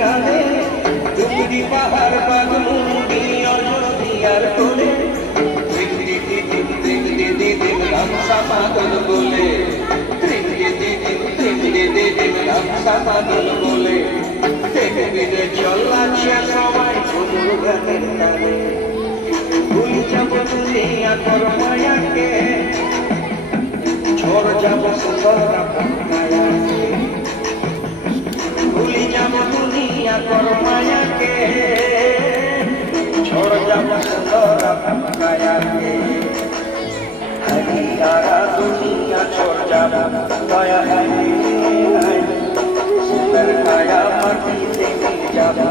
दुनिया रे डुंगरी पहाड़ बागमुंडी अयोध्यार कोले दिन हमसा पागल बोले दिन हमसा पागल बोले टेलीविजने चलाচ্ছে সবাই ঝুমুর গানের তালে ভুলে যাব দুনিয়া তোর মায়াকে ঝড় যাব সুন্দর মায়াকে ভুলে যাব দুনিয়া তোর মায়াকে ঝড় যাব সুন্দর মায়াকে हरियारा दुनिया छोड़ जाना गया है सुंदर काया माटी से मिल जाना